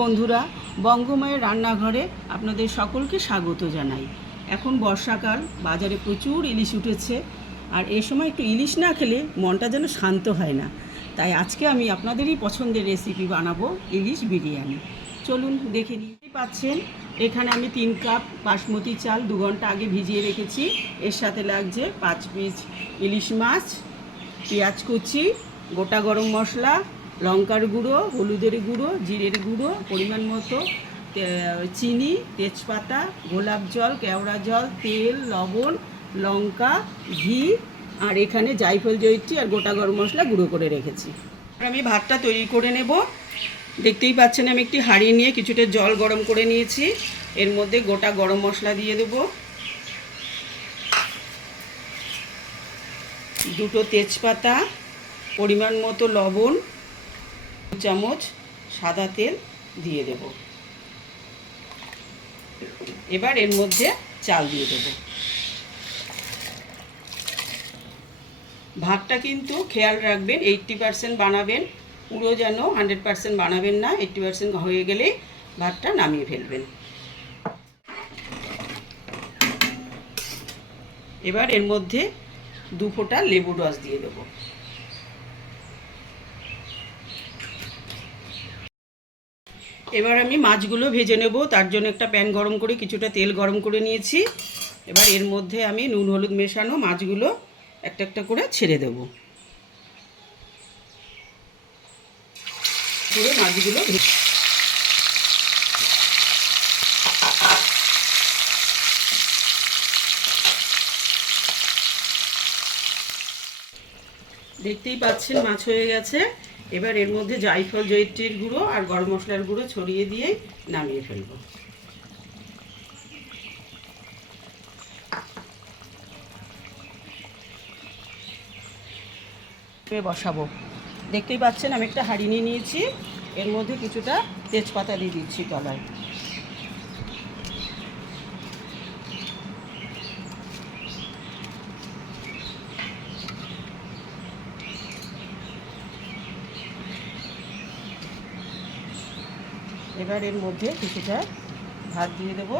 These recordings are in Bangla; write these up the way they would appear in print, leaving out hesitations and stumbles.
বন্ধুরা, বঙ্গমায়ের রান্নাঘরে আপনাদের সকলকে স্বাগত জানাই। এখন বর্ষাকাল, বাজারে প্রচুর ইলিশ উঠেছে, আর এই সময় একটু ইলিশ না খেলে মনটা যেন শান্ত হয় না। তাই আজকে আমি আপনাদেরই পছন্দের রেসিপি বানাবো, ইলিশ বিরিয়ানি। চলুন দেখে নিতেই পাচ্ছেন, এখানে আমি 3 কাপ বাসমতি চাল 2 ঘন্টা আগে ভিজিয়ে রেখেছি। এর সাথে লাগছে 5 পিস ইলিশ মাছ, পেঁয়াজ কুচি, গোটা গরম মশলা, লঙ্কার গুঁড়ো, হলুদের গুঁড়ো, জিরের গুঁড়ো, পরিমাণ মতো চিনি, তেজপাতা, গোলাপ জল, কেওড়া জল, তেল, লবণ, লঙ্কা, ঘি, আর এখানে জায়ফল, জয়িত্রী আর গোটা গরম মশলা গুঁড়ো করে রেখেছি। আমি ভাতটা তৈরি করে নেব। দেখতেই পাচ্ছেন, আমি একটি হাঁড়ি নিয়ে কিছুটা জল গরম করে নিয়েছি। এর মধ্যে গোটা গরম মশলা দিয়ে দেব, 2টো তেজপাতা, পরিমাণ মতো লবণ, 2 চামচ সাদা তেল দিয়ে দেব। এবার এর মধ্যে চাল দিয়ে দেব। ভাতটা কিন্তু খেয়াল রাখবেন 80% বানাবেন, পুরো যেন 100% বানাবেন না। 80% হয়ে গেলে ভাতটা নামিয়ে ফেলবেন। এবার এর মধ্যে 2 ফোঁটা লেবুর রস দিয়ে দেব। এবার আমি মাছগুলো ভেজে নেব। তার জন্য একটা প্যান গরম করে কিছুটা তেল গরম করে নিয়েছি। এবার এর মধ্যে আমি নুন হলুদ মেশানো মাছগুলো একটা একটা করে ছেড়ে দেব। পুরো মাছগুলো দেখতেই পাচ্ছেন মাছ হয়ে গেছে। এবার এর মধ্যে জায়ফল, জয়িত্রীর গুঁড়ো আর গরম মশলার গুঁড়ো ছড়িয়ে দিয়ে নামিয়ে ফেলব। বসাবো। দেখতেই পাচ্ছেন, আমি একটা হাঁড়ি নিয়ে নিয়েছি। এর মধ্যে কিছুটা তেজপাতা দিয়ে দিচ্ছি তলায়। এবার এর মধ্যে কিছুটা ভাত দিয়ে দেব।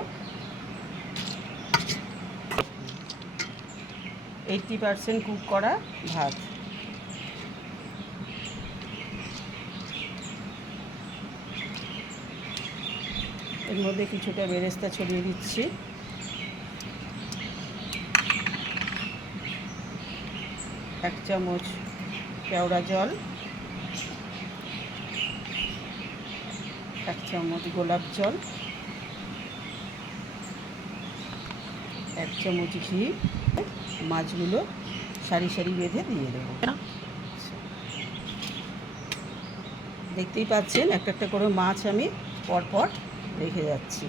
80% কুক করা ভাত। এর মধ্যে কিছুটা বেরেস্তা ছড়িয়ে দিচ্ছি। এক চামচ কেওড়া জল, 1 চামচ গোলাপ জল, 1 চামচ ঘি। মাছগুলো সারি সারি বেঁধে দিয়ে দেব। দেখতেই পাচ্ছেন, একটা একটা করে মাছ আমি পরপর রেখে যাচ্ছি।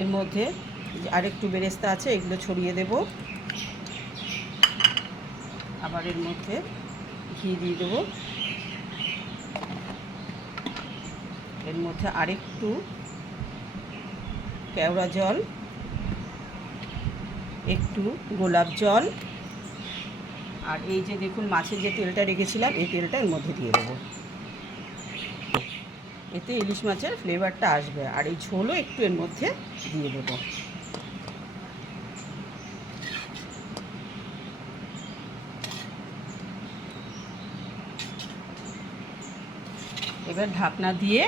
এর মধ্যে আরেকটু বেরেস্তা আছে, এগুলো ছড়িয়ে দেব। আবার এর মধ্যে ঘি দিয়ে দেব। এর মধ্যে আরেকটু কেওড়া জল, একটু গোলাপ জল, আর এই যে দেখুন মাছের যে তেলটা রেখেছিলাম, এই তেলটা এর মধ্যে দিয়ে দেবো। এতে ইলিশ মাছের ফ্লেভারটা আসবে। আর এই ঝোলও একটু এর মধ্যে দিয়ে দেব। এবার ঢাকনা দিয়ে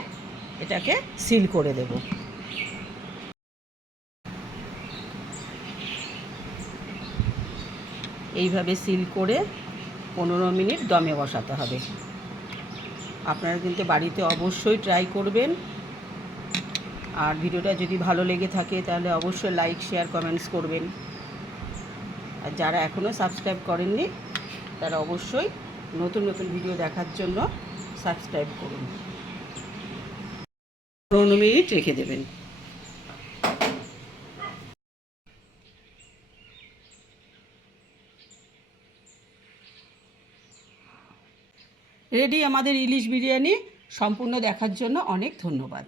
এটাকে সিল করে দেব। এইভাবে সিল করে 15 মিনিট দমে বসাতে হবে। আপনারা কিন্তু বাড়িতে অবশ্যই ট্রাই করবেন। আর ভিডিওটা যদি ভালো লেগে থাকে তাহলে অবশ্যই লাইক, শেয়ার, কমেন্টস করবেন। আর যারা এখনও সাবস্ক্রাইব করেননি তারা অবশ্যই নতুন নতুন ভিডিও দেখার জন্য সাবস্ক্রাইব করুন। 15 মিনিট রেখে দেবেন। রেডি আমাদের ইলিশ বিরিয়ানি। সম্পূর্ণ দেখার জন্য অনেক ধন্যবাদ।